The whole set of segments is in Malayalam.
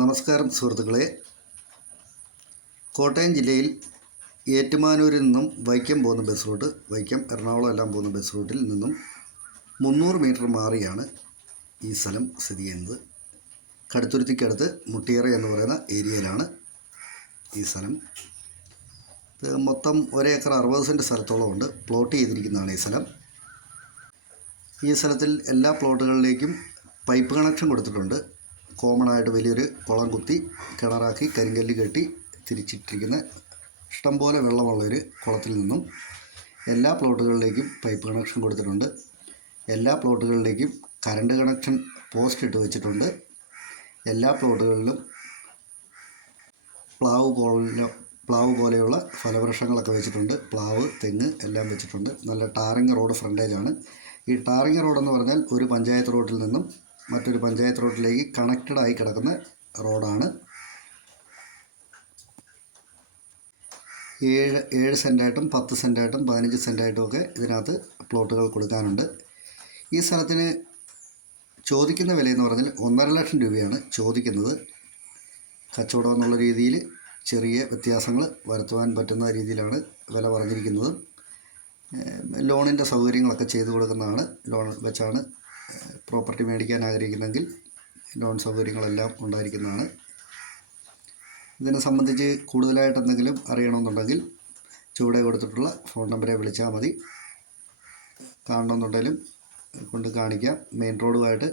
നമസ്കാരം സുഹൃത്തുക്കളെ. കോട്ടയം ജില്ലയിൽ ഏറ്റുമാനൂരിൽ നിന്നും വൈക്കം പോകുന്ന ബസ് റൂട്ട്, വൈക്കം എറണാകുളം എല്ലാം പോകുന്ന ബസ് റൂട്ടിൽ നിന്നും 300 മീറ്റർ മാറിയാണ് ഈ സ്ഥലം സ്ഥിതി ചെയ്യുന്നത്. കടുത്തുരുത്തിക്കടുത്ത് മുട്ടിയറ എന്ന് പറയുന്ന ഏരിയയിലാണ് ഈ സ്ഥലം. ഇത് മൊത്തം 1 ഏക്കർ 60 സെൻറ്റ് സ്ഥലത്തോളം ഉണ്ട്. പ്ലോട്ട് ചെയ്തിരിക്കുന്നതാണ് ഈ സ്ഥലം. ഈ സ്ഥലത്തിൽ എല്ലാ പ്ലോട്ടുകളിലേക്കും പൈപ്പ് കണക്ഷൻ കൊടുത്തിട്ടുണ്ട്. കോമണായിട്ട് വലിയൊരു കുളം കുത്തി കിണറാക്കി കരിങ്കല്ല് കെട്ടി തിരിച്ചിട്ടിരിക്കുന്ന ഇഷ്ടംപോലെ വെള്ളമുള്ളൊരു കുളത്തിൽ നിന്നും എല്ലാ പ്ലോട്ടുകളിലേക്കും പൈപ്പ് കണക്ഷൻ കൊടുത്തിട്ടുണ്ട്. എല്ലാ പ്ലോട്ടുകളിലേക്കും കറണ്ട് കണക്ഷൻ പോസ്റ്റ് ഇട്ട് വെച്ചിട്ടുണ്ട്. എല്ലാ പ്ലോട്ടുകളിലും പ്ലാവ് പോലെയുള്ള ഫലവൃക്ഷങ്ങളൊക്കെ വെച്ചിട്ടുണ്ട്. പ്ലാവ്, തെങ്ങ് എല്ലാം വെച്ചിട്ടുണ്ട്. നല്ല ടാറിങ് റോഡ് ഫ്രണ്ടേജാണ്. ഈ ടാറിങ് റോഡെന്ന് പറഞ്ഞാൽ ഒരു പഞ്ചായത്ത് റോഡിൽ നിന്നും മറ്റൊരു പഞ്ചായത്ത് റോഡിലേക്ക് കണക്റ്റഡായി കിടക്കുന്ന റോഡാണ്. 7 സെൻറ്റായിട്ടും 10 സെൻറ്റായിട്ടും 15 സെൻറ്റായിട്ടും ഒക്കെ ഇതിനകത്ത് പ്ലോട്ടുകൾ കൊടുക്കാനുണ്ട്. ഈ സ്ഥലത്തിന് ചോദിക്കുന്ന വിലയെന്ന് പറഞ്ഞാൽ 1.5 ലക്ഷം രൂപയാണ് ചോദിക്കുന്നത്. കച്ചവടം എന്നുള്ള രീതിയിൽ ചെറിയ വ്യത്യാസങ്ങൾ വരുത്തുവാൻ പറ്റുന്ന രീതിയിലാണ് വില പറഞ്ഞിരിക്കുന്നത്. ലോണിൻ്റെ സൗകര്യങ്ങളൊക്കെ ചെയ്തു കൊടുക്കുന്നതാണ്. ലോൺ വെച്ചാണ് പ്രോപ്പർട്ടി മേടിക്കാൻ ആഗ്രഹിക്കുന്നെങ്കിൽ ലോൺ സൗകര്യങ്ങളെല്ലാം ഉണ്ടായിരിക്കുന്നതാണ്. ഇതിനെ സംബന്ധിച്ച് കൂടുതലായിട്ട് എന്തെങ്കിലും അറിയണമെന്നുണ്ടെങ്കിൽ ചുവടെ കൊടുത്തിട്ടുള്ള ഫോൺ നമ്പറെ വിളിച്ചാൽ മതി. കാണണമെന്നുണ്ടെങ്കിലും കൊണ്ട് കാണിക്കാം. മെയിൻ റോഡുമായിട്ട്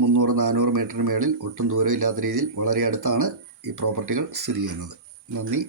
300-400 മീറ്ററിന് മേളിൽ ഒട്ടും ദൂരം ഇല്ലാത്ത രീതിയിൽ വളരെ അടുത്താണ് ഈ പ്രോപ്പർട്ടികൾ സ്ഥിതി ചെയ്യുന്നത്. നന്ദി.